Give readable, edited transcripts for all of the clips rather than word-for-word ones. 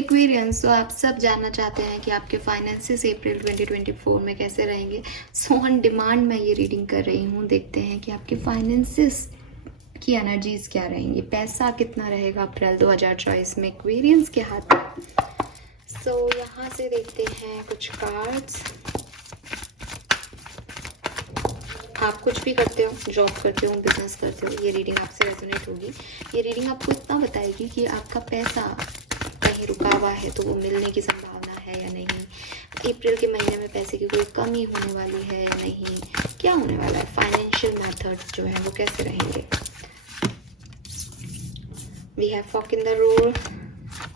Aquarians, तो आप सब जानना चाहते हैं कि आपके फाइनेंसेस अप्रैल 2024 में कैसे रहेंगे। सो ऑन डिमांड मैं ये रीडिंग कर रही हूँ। देखते हैं कि आपके फाइनेंसेस की एनर्जीज क्या रहेंगी, पैसा कितना रहेगा अप्रैल 2024 में एक्वेरियंस के हाथ में। सो यहाँ से देखते हैं कुछ कार्ड्स। आप कुछ भी करते हो, जॉब करते हो, बिजनेस करते हो, ये रीडिंग आपसे रेजोनेट होगी। ये रीडिंग आपको इतना बताएगी कि आपका पैसा कहीं रुका हुआ है तो वो मिलने की संभावना है या नहीं, अप्रैल के महीने में पैसे की कोई कमी होने वाली है या नहीं, क्या होने वाला है, फाइनेंशियल मेथड्स जो है वो कैसे रहेंगे। We have fork in the road,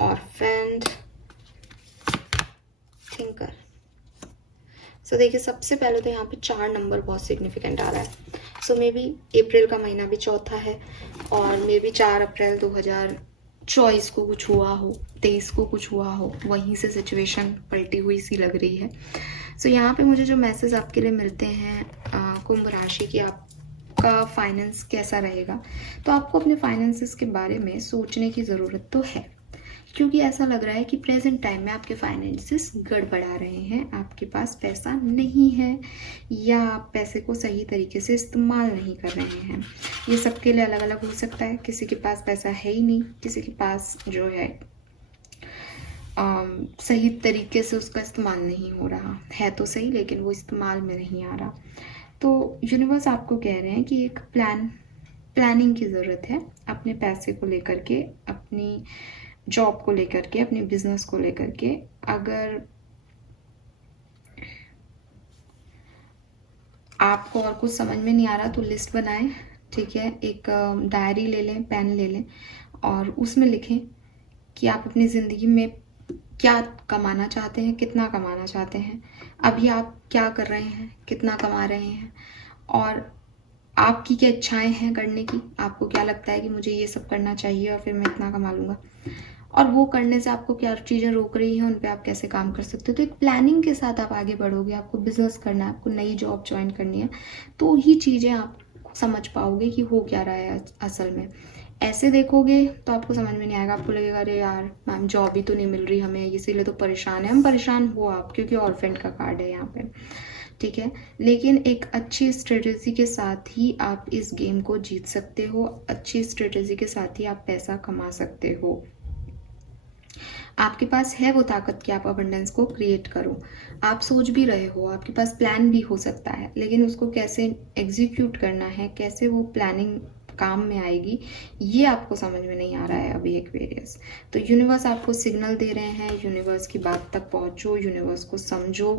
orphaned, thinker. So देखिए, सबसे पहले तो यहाँ पे 4 नंबर बहुत सिग्निफिकेंट आ रहा है। सो मे बी अप्रैल का महीना भी चौथा है और मे बी 4 अप्रैल 2024 को कुछ हुआ हो, 23 को कुछ हुआ हो, वहीं से सिचुएशन पलटी हुई सी लग रही है। सो यहाँ पे मुझे जो मैसेज आपके लिए मिलते हैं कुंभ राशि की, आपका फाइनेंस कैसा रहेगा, तो आपको अपने फाइनेंसेस के बारे में सोचने की ज़रूरत तो है, क्योंकि ऐसा लग रहा है कि प्रेजेंट टाइम में आपके फाइनेंसेस गड़बड़ा रहे हैं, आपके पास पैसा नहीं है या आप पैसे को सही तरीके से इस्तेमाल नहीं कर रहे हैं। ये सबके लिए अलग अलग हो सकता है। किसी के पास पैसा है ही नहीं, किसी के पास जो है सही तरीके से उसका इस्तेमाल नहीं हो रहा है, तो सही लेकिन वो इस्तेमाल में नहीं आ रहा। तो यूनिवर्स आपको कह रहे हैं कि एक प्लानिंग की ज़रूरत है अपने पैसे को लेकर के, अपनी जॉब को लेकर के, अपने बिजनेस को लेकर के। अगर आपको और कुछ समझ में नहीं आ रहा तो लिस्ट बनाएं, ठीक है। एक डायरी ले लें, पेन ले लें और उसमें लिखें कि आप अपनी ज़िंदगी में क्या कमाना चाहते हैं, कितना कमाना चाहते हैं, अभी आप क्या कर रहे हैं, कितना कमा रहे हैं, और आपकी क्या इच्छाएं हैं करने की। आपको क्या लगता है कि मुझे ये सब करना चाहिए और फिर मैं इतना कमा लूँगा, और वो करने से आपको क्या चीज़ें रोक रही हैं, उन पे आप कैसे काम कर सकते हो। तो एक प्लानिंग के साथ आप आगे बढ़ोगे। आपको बिजनेस करना है, आपको नई जॉब ज्वाइन करनी है, तो ही चीज़ें आप समझ पाओगे कि हो क्या रहा है असल में। ऐसे देखोगे तो आपको समझ में नहीं आएगा, आपको लगेगा अरे यार मैम जॉब ही तो नहीं मिल रही हमें, इसीलिए तो परेशान है हम। परेशान हो आप, क्योंकि ऑर्फेंड का कार्ड है यहाँ पे, ठीक है। लेकिन एक अच्छी स्ट्रेटेजी के साथ ही आप इस गेम को जीत सकते हो, अच्छी स्ट्रेटेजी के साथ ही आप पैसा कमा सकते हो। आपके पास है वो ताकत कि आप अबंडेंस को क्रिएट करो। आप सोच भी रहे हो, आपके पास प्लान भी हो सकता है, लेकिन उसको कैसे एग्जीक्यूट करना है, कैसे वो प्लानिंग काम में आएगी, ये आपको समझ में नहीं आ रहा है अभी एक्वेरियस। तो यूनिवर्स आपको सिग्नल दे रहे हैं, यूनिवर्स की बात तक पहुंचो, यूनिवर्स को समझो,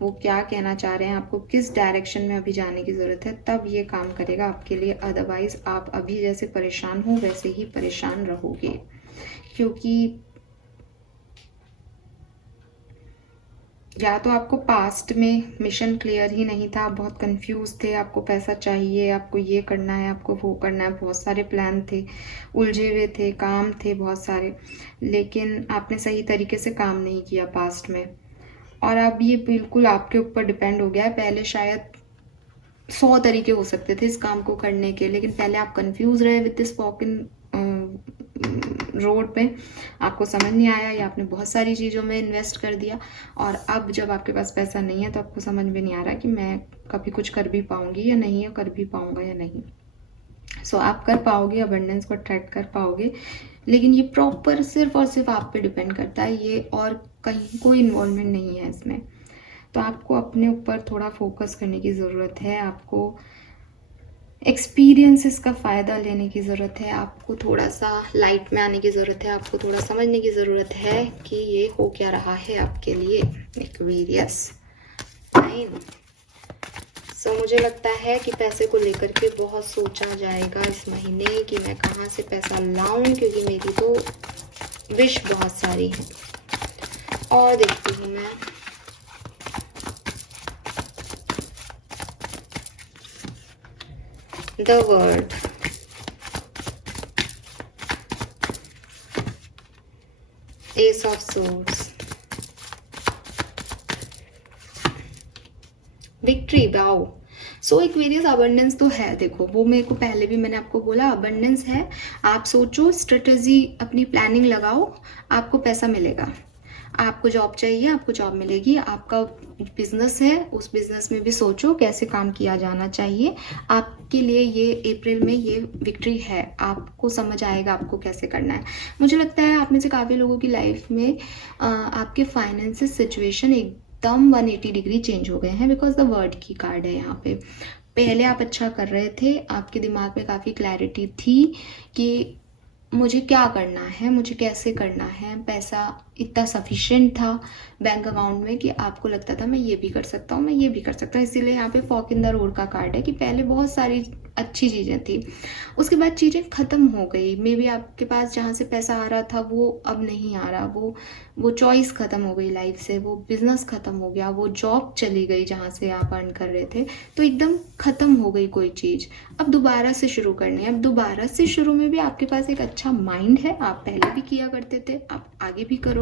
वो क्या कहना चाह रहे हैं, आपको किस डायरेक्शन में अभी जाने की ज़रूरत है, तब ये काम करेगा आपके लिए। अदरवाइज आप अभी जैसे परेशान हो वैसे ही परेशान रहोगे, क्योंकि या तो आपको पास्ट में मिशन क्लियर ही नहीं था, आप बहुत कंफ्यूज थे, आपको पैसा चाहिए, आपको ये करना है, आपको वो करना है, बहुत सारे प्लान थे, उलझे हुए थे, काम थे बहुत सारे, लेकिन आपने सही तरीके से काम नहीं किया पास्ट में। और अब ये बिल्कुल आपके ऊपर डिपेंड हो गया है। पहले शायद 100 तरीके हो सकते थे इस काम को करने के, लेकिन पहले आप कंफ्यूज रहे with this walk in road पे, आपको समझ नहीं आया या आपने बहुत सारी चीज़ों में इन्वेस्ट कर दिया, और अब जब आपके पास पैसा नहीं है तो आपको समझ में नहीं आ रहा कि मैं कभी कुछ कर भी पाऊंगी या नहीं, या कर भी पाऊंगा या नहीं। सो आप कर पाओगे, अबंडेंस को अट्रैक्ट कर पाओगे, लेकिन ये प्रॉपर सिर्फ और सिर्फ आप पे डिपेंड करता है ये, और कहीं कोई इन्वॉल्वमेंट नहीं है इसमें। तो आपको अपने ऊपर थोड़ा फोकस करने की ज़रूरत है, आपको एक्सपीरियंसेस का फ़ायदा लेने की ज़रूरत है, आपको थोड़ा सा लाइट में आने की ज़रूरत है, आपको थोड़ा समझने की ज़रूरत है कि ये हो क्या रहा है आपके लिए एक्वेरियस। फाइन। सो मुझे लगता है कि पैसे को लेकर के बहुत सोचा जाएगा इस महीने कि मैं कहाँ से पैसा लाऊं, क्योंकि मेरी तो विश बहुत सारी है। और देखती हूँ मैं The World, Ace of Swords, victory, wow. So Aquarius abundance तो है, देखो वो मेरे को पहले भी मैंने आपको बोला अबंडेंस है। आप सोचो, स्ट्रेटेजी अपनी प्लानिंग लगाओ, आपको पैसा मिलेगा। आपको जॉब चाहिए, आपको जॉब मिलेगी। आपका बिजनेस है, उस बिजनेस में भी सोचो कैसे काम किया जाना चाहिए। आपके लिए ये अप्रैल में ये विक्ट्री है, आपको समझ आएगा आपको कैसे करना है। मुझे लगता है आप में से काफ़ी लोगों की लाइफ में आपके फाइनेंशियल सिचुएशन एकदम 180 डिग्री चेंज हो गए हैं, बिकॉज द वर्ड की कार्ड है यहाँ पे। पहले आप अच्छा कर रहे थे, आपके दिमाग में काफ़ी क्लैरिटी थी कि मुझे क्या करना है, मुझे कैसे करना है। पैसा इतना सफिशिएंट था बैंक अकाउंट में कि आपको लगता था मैं ये भी कर सकता हूँ, मैं ये भी कर सकता हूँ। इसीलिए यहाँ पे फॉक इन द रोड का कार्ड है कि पहले बहुत सारी अच्छी चीज़ें थी, उसके बाद चीज़ें ख़त्म हो गई। मे बी आपके पास जहाँ से पैसा आ रहा था वो अब नहीं आ रहा, वो चॉइस ख़त्म हो गई लाइफ से, वो बिज़नेस ख़त्म हो गया, वो जॉब चली गई जहाँ से आप अर्न कर रहे थे, तो एकदम ख़त्म हो गई कोई चीज़। अब दोबारा से शुरू करनी है। अब दोबारा से शुरू में भी आपके पास एक अच्छा माइंड है, आप पहले भी किया करते थे, आप आगे भी करोगे।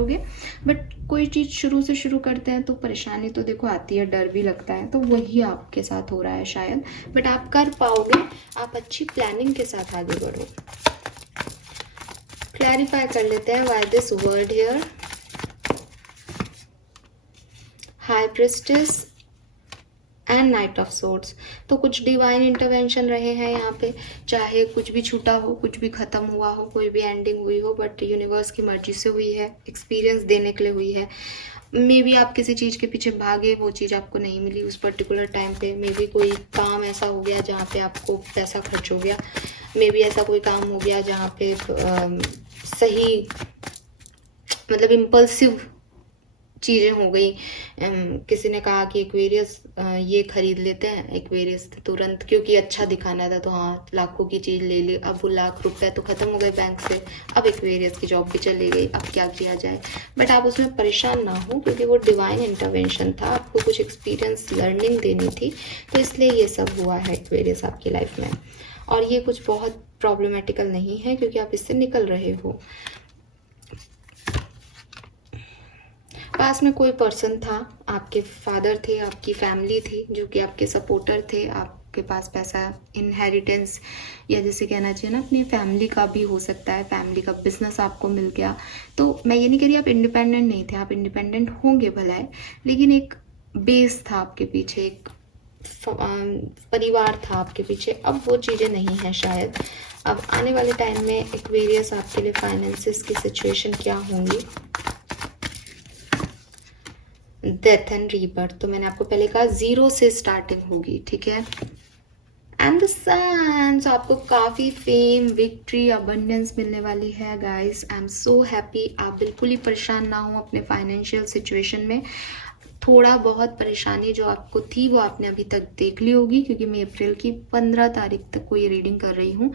बट कोई चीज़ शुरू से शुरू करते हैं तो परेशानी तो देखो आती है, डर भी लगता है, तो वही आपके साथ हो रहा है शायद। बट आप कर पाओगे, आप अच्छी प्लानिंग के साथ आगे बढ़ो। क्लैरिफाई कर लेते हैं why this word here, high priestess and night of swords. तो कुछ डिवाइन इंटरवेंशन रहे हैं यहाँ पे, चाहे कुछ भी छूटा हो, कुछ भी खत्म हुआ हो, कोई भी एंडिंग हुई हो, बट यूनिवर्स की मर्जी से हुई है, एक्सपीरियंस देने के लिए हुई है। मे बी आप किसी चीज़ के पीछे भागे, वो चीज़ आपको नहीं मिली उस पर्टिकुलर टाइम पे। मे बी कोई काम ऐसा हो गया जहाँ पे आपको पैसा खर्च हो गया, मे बी ऐसा कोई काम हो गया जहाँ पे सही मतलब इम्पल्सिव चीज़ें हो गई। किसी ने कहा कि एक्वेरियस ये खरीद लेते हैं, एक्वेरियस तुरंत क्योंकि अच्छा दिखाना था तो हाँ लाखों की चीज़ ले ली। अब वो लाख रुपए तो ख़त्म हो गए बैंक से, अब एक्वेरियस की जॉब भी चली गई, अब क्या किया जाए। बट आप उसमें परेशान ना हो, क्योंकि वो डिवाइन इंटरवेंशन था, आपको कुछ एक्सपीरियंस लर्निंग देनी थी, तो इसलिए ये सब हुआ है एक्वेरियस आपकी लाइफ में। और ये कुछ बहुत प्रॉब्लमेटिकल नहीं है, क्योंकि आप इससे निकल रहे हो। पास में कोई पर्सन था, आपके फादर थे, आपकी फैमिली थी, जो कि आपके सपोर्टर थे। आपके पास पैसा इनहेरिटेंस या जैसे कहना चाहिए ना अपनी फैमिली का भी हो सकता है, फैमिली का बिजनेस आपको मिल गया। तो मैं ये नहीं कह रही आप इंडिपेंडेंट नहीं थे, आप इंडिपेंडेंट होंगे भला, लेकिन एक बेस था आपके पीछे, एक परिवार था आपके पीछे। अब वो चीज़ें नहीं हैं शायद। अब आने वाले टाइम में एक्वेरियस आपके लिए फाइनेंसिस की सिचुएशन क्या होंगी। डेथ एंड रीबर्थ, तो मैंने आपको पहले कहा 0 से स्टार्टिंग होगी, ठीक है। एंड द सन, आपको काफ़ी फेम, विक्ट्री, अबंडेंस मिलने वाली है guys. I am so happy. आप बिल्कुल ही परेशान ना हो अपने फाइनेंशियल सिचुएशन में। थोड़ा बहुत परेशानी जो आपको थी वो आपने अभी तक देख ली होगी, क्योंकि मैं अप्रैल की 15 तारीख तक को ये रीडिंग कर रही हूँ,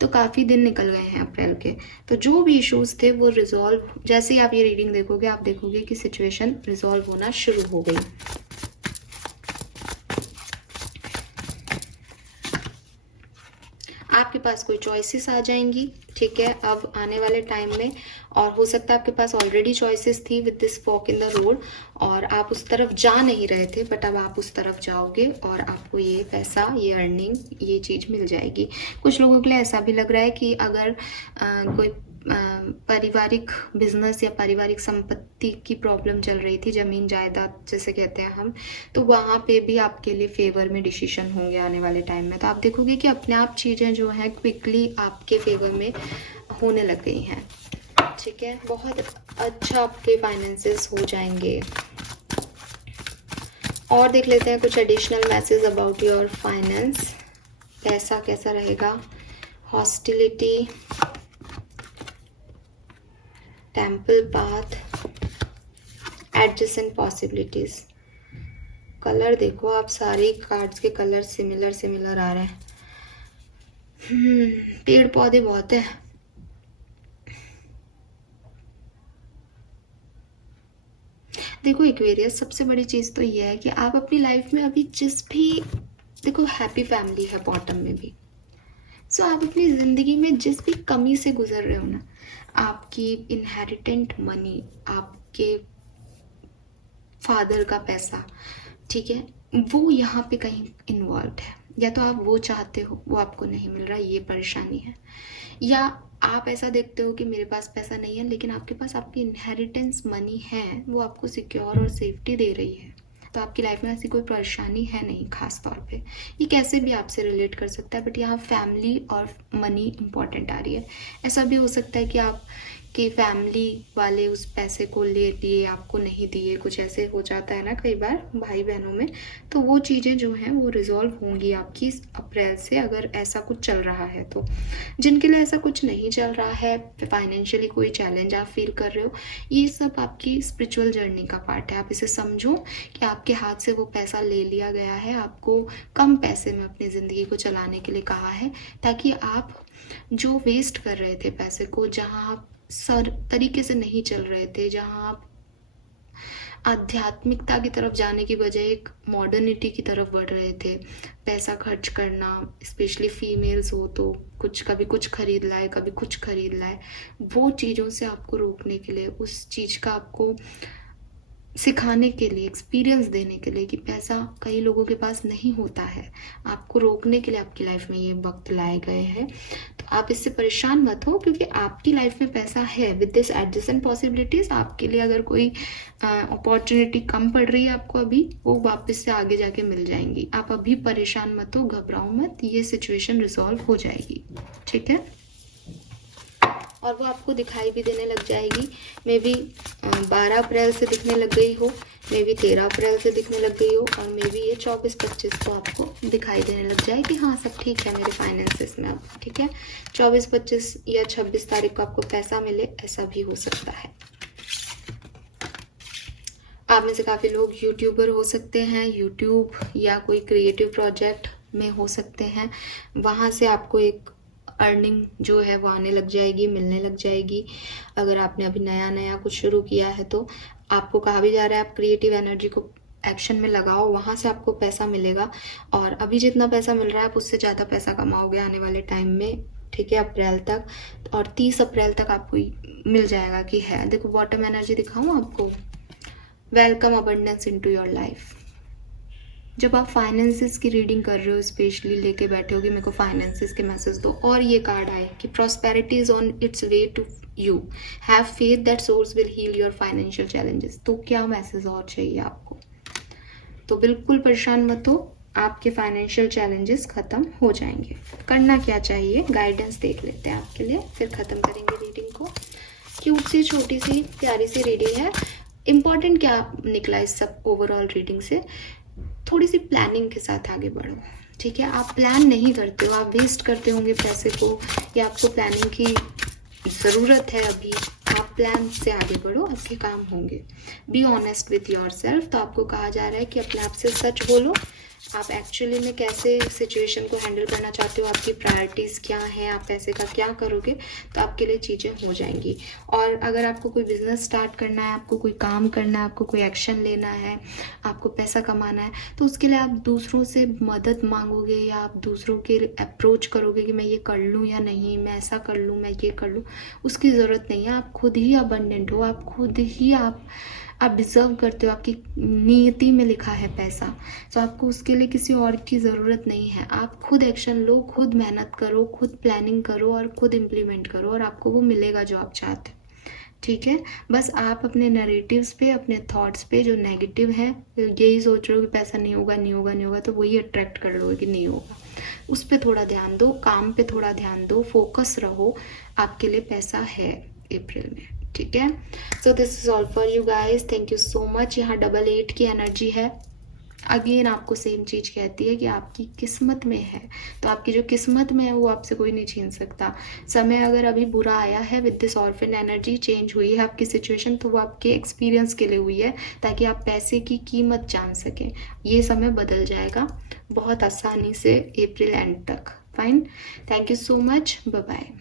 तो काफ़ी दिन निकल गए हैं अप्रैल के। तो जो भी इश्यूज थे वो रिजॉल्व, जैसे ही आप ये रीडिंग देखोगे आप देखोगे कि सिचुएशन रिजॉल्व होना शुरू हो गई। आपके पास कोई चॉइसेस आ जाएंगी, ठीक है, अब आने वाले टाइम में। और हो सकता है आपके पास ऑलरेडी चॉइसेस थी with this fork in the road, और आप उस तरफ जा नहीं रहे थे, बट अब आप उस तरफ जाओगे और आपको ये पैसा, ये अर्निंग, ये चीज़ मिल जाएगी। कुछ लोगों के लिए ऐसा भी लग रहा है कि अगर कोई पारिवारिक बिजनेस या पारिवारिक संपत्ति की प्रॉब्लम चल रही थी, ज़मीन जायदाद जैसे कहते हैं हम, तो वहाँ पे भी आपके लिए फेवर में डिसीजन होंगे आने वाले टाइम में। तो आप देखोगे कि अपने आप चीज़ें जो हैं क्विकली आपके फेवर में होने लग गई हैं, ठीक है। बहुत अच्छा आपके फाइनेंसेस हो जाएंगे। और देख लेते हैं कुछ additional message about your finance. पैसा कैसा रहेगा, hostility, temple path, adjacent possibilities. Colour देखो आप, सारी कार्ड्स के कलर सिमिलर आ रहे हैं। पेड़ पौधे बहुत है। देखो एक्वेरियस, सबसे बड़ी चीज़ तो ये है कि आप अपनी लाइफ में अभी जिस भी, देखो हैप्पी फैमिली है बॉटम में भी, सो आप अपनी ज़िंदगी में जिस भी कमी से गुजर रहे हो ना, आपकी इनहेरिटेंट मनी, आपके फादर का पैसा, ठीक है, वो यहाँ पे कहीं इन्वॉल्व है। या तो आप वो चाहते हो, वो आपको नहीं मिल रहा, ये परेशानी है, या आप ऐसा देखते हो कि मेरे पास पैसा नहीं है, लेकिन आपके पास आपकी इनहेरिटेंस मनी है, वो आपको सिक्योर और सेफ्टी दे रही है, तो आपकी लाइफ में ऐसी कोई परेशानी है नहीं खास तौर पे। ये कैसे भी आपसे रिलेट कर सकता है, बट यहाँ फैमिली और मनी इंपॉर्टेंट आ रही है। ऐसा भी हो सकता है कि आप कि फैमिली वाले उस पैसे को ले लिए, आपको नहीं दिए, कुछ ऐसे हो जाता है ना कई बार भाई बहनों में। तो वो चीज़ें जो हैं वो रिजॉल्व होंगी आपकी अप्रैल से, अगर ऐसा कुछ चल रहा है तो। जिनके लिए ऐसा कुछ नहीं चल रहा है, फाइनेंशियली कोई चैलेंज आप फील कर रहे हो, ये सब आपकी स्पिरिचुअल जर्नी का पार्ट है। आप इसे समझो कि आपके हाथ से वो पैसा ले लिया गया है, आपको कम पैसे में अपनी ज़िंदगी को चलाने के लिए कहा है, ताकि आप जो वेस्ट कर रहे थे पैसे को, जहाँ आप सर तरीके से नहीं चल रहे थे, जहाँ आप आध्यात्मिकता की तरफ जाने की बजाय एक मॉडर्निटी की तरफ बढ़ रहे थे, पैसा खर्च करना, स्पेशली फीमेल्स हो तो कुछ कभी कुछ खरीद लाए, कभी कुछ खरीद लाए, वो चीज़ों से आपको रोकने के लिए, उस चीज़ का आपको सिखाने के लिए, एक्सपीरियंस देने के लिए कि पैसा कई लोगों के पास नहीं होता है, आपको रोकने के लिए आपकी लाइफ में ये वक्त लाए गए हैं। तो आप इससे परेशान मत हो, क्योंकि आपकी लाइफ में पैसा है। विद दिस एडजस्टेंट पॉसिबिलिटीज़ आपके लिए अगर कोई अपॉर्चुनिटी कम पड़ रही है आपको अभी, वो वापस से आगे जाके मिल जाएंगी। आप अभी परेशान मत हो, घबराओ मत, ये सिचुएशन रिजॉल्व हो जाएगी, ठीक है। और वो आपको दिखाई भी देने लग जाएगी। मे बी 12 अप्रैल से दिखने लग गई हो, मे बी 13 अप्रैल से दिखने लग गई हो, और मे बी ये 24-25 को आपको दिखाई देने लग जाए कि हाँ सब ठीक है मेरे फाइनेंसेस में अब, ठीक है। 24-25 या 26 तारीख को आपको पैसा मिले, ऐसा भी हो सकता है। आप में से काफ़ी लोग यूट्यूबर हो सकते हैं, यूट्यूब या कोई क्रिएटिव प्रोजेक्ट में हो सकते हैं, वहाँ से आपको एक अर्निंग जो है वो आने लग जाएगी, मिलने लग जाएगी। अगर आपने अभी नया नया कुछ शुरू किया है तो आपको कहा भी जा रहा है आप क्रिएटिव एनर्जी को एक्शन में लगाओ, वहाँ से आपको पैसा मिलेगा। और अभी जितना पैसा मिल रहा है आप उससे ज़्यादा पैसा कमाओगे आने वाले टाइम में, ठीक है, अप्रैल तक। और 30 अप्रैल तक आपको मिल जाएगा कि है। देखो बॉटम एनर्जी दिखाऊँ आपको, welcome abundance into your life. जब आप फाइनेंसेस की रीडिंग कर रहे हो, स्पेशली लेके बैठे हो कि मेरे को फाइनेंसेस के मैसेज दो, और ये कार्ड आए कि prosperity is on its way to you, have faith that source will heal your financial challenges. तो क्या मैसेज और चाहिए आपको? तो बिल्कुल परेशान मत हो, आपके फाइनेंशियल चैलेंजेस खत्म हो जाएंगे। करना क्या चाहिए, गाइडेंस देख लेते हैं आपके लिए, फिर खत्म करेंगे रीडिंग को। क्यूट सी छोटी सी प्यारी सी रीडिंग है। इम्पॉर्टेंट क्या निकला इस सब ओवरऑल रीडिंग से? थोड़ी सी प्लानिंग के साथ आगे बढ़ो, ठीक है। आप प्लान नहीं करते हो, आप वेस्ट करते होंगे पैसे को, या आपको प्लानिंग की ज़रूरत है अभी, आप प्लान से आगे बढ़ो, आपके काम होंगे। Be honest with your self. तो आपको कहा जा रहा है कि अपने आप से सच बोलो, आप एक्चुअली में कैसे सिचुएशन को हैंडल करना चाहते हो, आपकी प्रायोरिटीज़ क्या हैं, आप पैसे का क्या करोगे, तो आपके लिए चीज़ें हो जाएंगी। और अगर आपको कोई बिजनेस स्टार्ट करना है, आपको कोई काम करना है, आपको कोई एक्शन लेना है, आपको पैसा कमाना है, तो उसके लिए आप दूसरों से मदद मांगोगे, या आप दूसरों के अप्रोच करोगे कि मैं ये कर लूँ या नहीं, मैं ऐसा कर लूँ, मैं ये कर लूँ, उसकी ज़रूरत नहीं है। आप खुद ही अबंडेंट हो, आप खुद ही आप डिज़र्व करते हो, आपकी नियति में लिखा है पैसा। तो आपको उसके लिए किसी और की ज़रूरत नहीं है। आप खुद एक्शन लो, खुद मेहनत करो, खुद प्लानिंग करो और खुद इम्प्लीमेंट करो, और आपको वो मिलेगा जो आप चाहते हो, ठीक है। बस आप अपने नैरेटिव्स पे, अपने थॉट्स पे जो नेगेटिव है, यही सोच रहे हो कि पैसा नहीं होगा नहीं होगा नहीं होगा, तो वही अट्रैक्ट कर लोगे कि नहीं होगा। उस पर थोड़ा ध्यान दो, काम पे थोड़ा ध्यान दो, फोकस रहो, आपके लिए पैसा है अप्रैल में, ठीक है। So this is all for you guys, thank you so much. यहाँ 88 की एनर्जी है। अगेन आपको सेम चीज़ कहती है कि आपकी किस्मत में है, तो आपकी जो किस्मत में है वो आपसे कोई नहीं छीन सकता। समय अगर अभी बुरा आया है, with this orphan energy change हुई है आपकी सिचुएशन, तो वो आपके एक्सपीरियंस के लिए हुई है, ताकि आप पैसे की कीमत जान सकें। ये समय बदल जाएगा बहुत आसानी से अप्रैल एंड तक। Fine, thank you so much, bye bye.